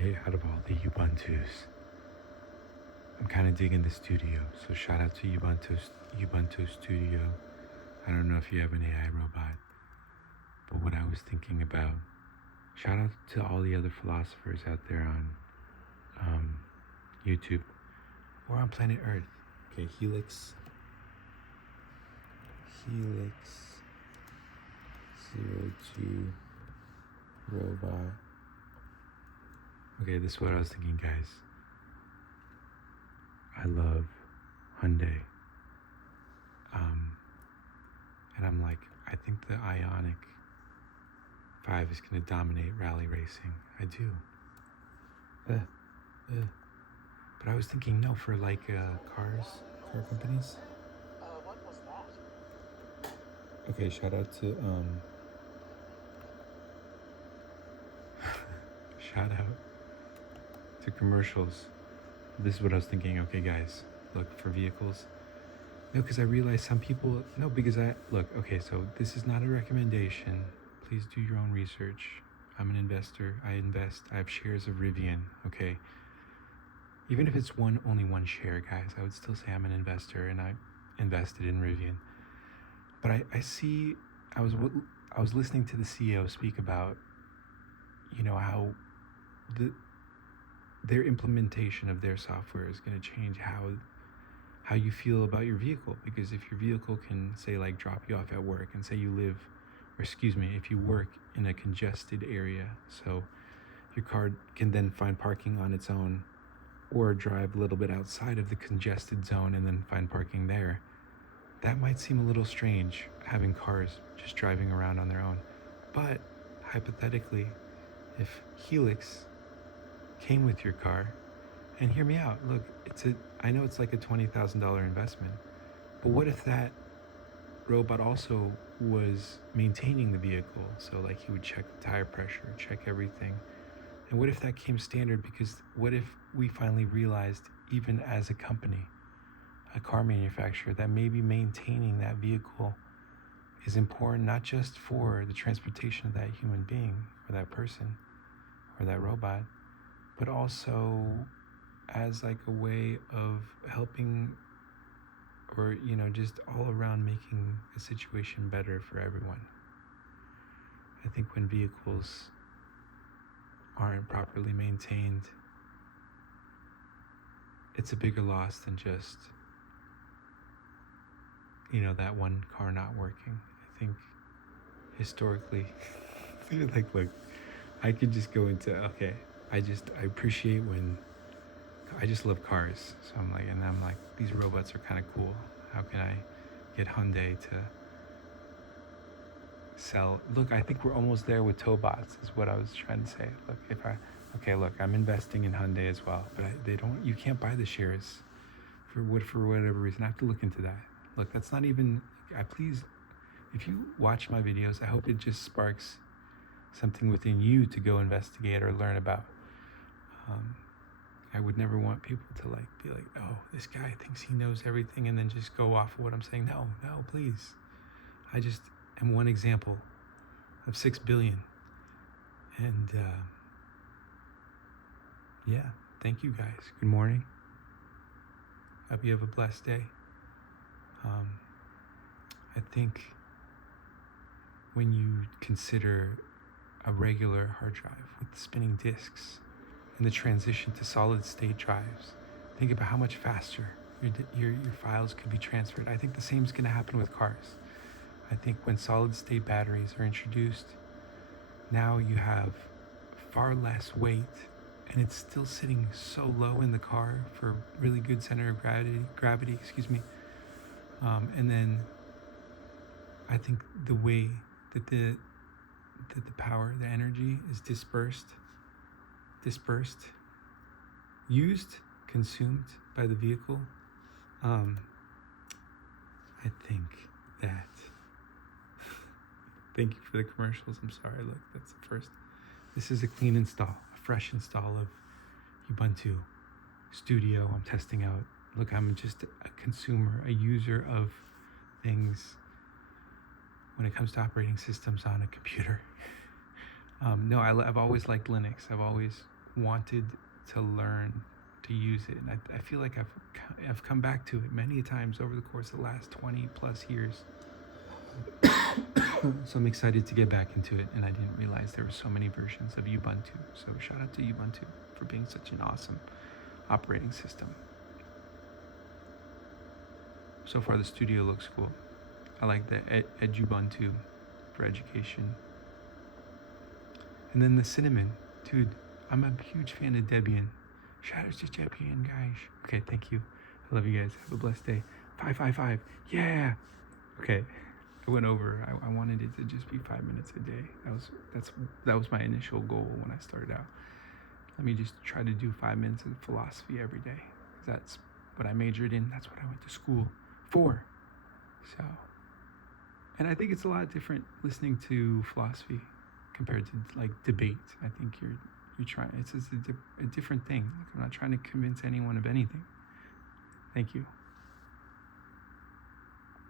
out of all the Ubuntus. I'm kind of digging the studio, so shout out to Ubuntu Studio. I don't know if you have an AI robot, but what I was thinking about, shout out to all the other philosophers out there on YouTube or on planet Earth. Okay, Helix 02 robot. Okay, this is what I was thinking, guys. I love Hyundai. And I'm like, I think the Ioniq 5 is going to dominate rally racing. I do. But I was thinking, no, for like car companies. What was that? Okay, shout out to shout out to commercials. This is what I was thinking. Okay, guys, look for vehicles. No, because I realized some people. No, because okay, so this is not a recommendation. Please do your own research. I'm an investor. I invest. I have shares of Rivian. Okay. Even if it's only one share, guys, I would still say I'm an investor, and I invested in Rivian. But I see. I was listening to the CEO speak about, how their implementation of their software is going to change how you feel about your vehicle. Because if your vehicle can, say, like, drop you off at work, and say you live, or excuse me, if you work in a congested area, so your car can then find parking on its own, or drive a little bit outside of the congested zone and then find parking there, that might seem a little strange, having cars just driving around on their own. But hypothetically, if Helix came with your car, and hear me out, look, I know it's like a $20,000 investment, but what if that robot also was maintaining the vehicle? So, like, he would check the tire pressure, check everything. And what if that came standard? Because what if we finally realized, even as a company, a car manufacturer, that maybe maintaining that vehicle is important, not just for the transportation of that human being or that person or that robot, but also as like a way of helping, or just all around making a situation better for everyone. I think when vehicles aren't properly maintained, it's a bigger loss than just that one car not working. I think historically, like, look, I could just go into, okay, I appreciate when, I just love cars. So I'm like, these robots are kind of cool. How can I get Hyundai to sell? Look, I think we're almost there with Tobots, is what I was trying to say. Look, I'm investing in Hyundai as well, but you can't buy the shares for whatever reason. I have to look into that. Look, that's not even, please, if you watch my videos, I hope it just sparks something within you to go investigate or learn about. I would never want people to be like, oh, this guy thinks he knows everything, and then just go off of what I'm saying. No, please. I just am one example of 6 billion. And yeah, thank you guys. Good morning. Hope you have a blessed day. I think when you consider a regular hard drive with spinning disks and the transition to solid state drives, think about how much faster your files could be transferred. I think the same is going to happen with cars. I think when solid state batteries are introduced, now you have far less weight, and it's still sitting so low in the car for really good center of gravity, and then I think the way that the power, the energy is dispersed, used, consumed by the vehicle. I think that, thank you for the commercials. I'm sorry, look, that's the first. This is a clean install, a fresh install of Ubuntu Studio. I'm testing out. Look, I'm just a consumer, a user of things when it comes to operating systems on a computer. No, I've always liked Linux. I've always wanted to learn to use it, and I feel like I've come back to it many times over the course of the last 20 plus years. So I'm excited to get back into it, and I didn't realize there were so many versions of Ubuntu. So shout out to Ubuntu for being such an awesome operating system. So far the studio looks cool. I like the Edubuntu for education. And then the cinnamon, dude, I'm a huge fan of Debian. Shout out to Debian, guys. Okay, thank you. I love you guys. Have a blessed day. 555. Yeah. Okay. I went over. I wanted it to just be 5 minutes a day. That was my initial goal when I started out. Let me just try to do 5 minutes of philosophy every day. That's what I majored in. That's what I went to school for. So, and I think it's a lot different listening to philosophy compared to like debate. I think you're trying. It's just a different thing. Like, I'm not trying to convince anyone of anything. Thank you.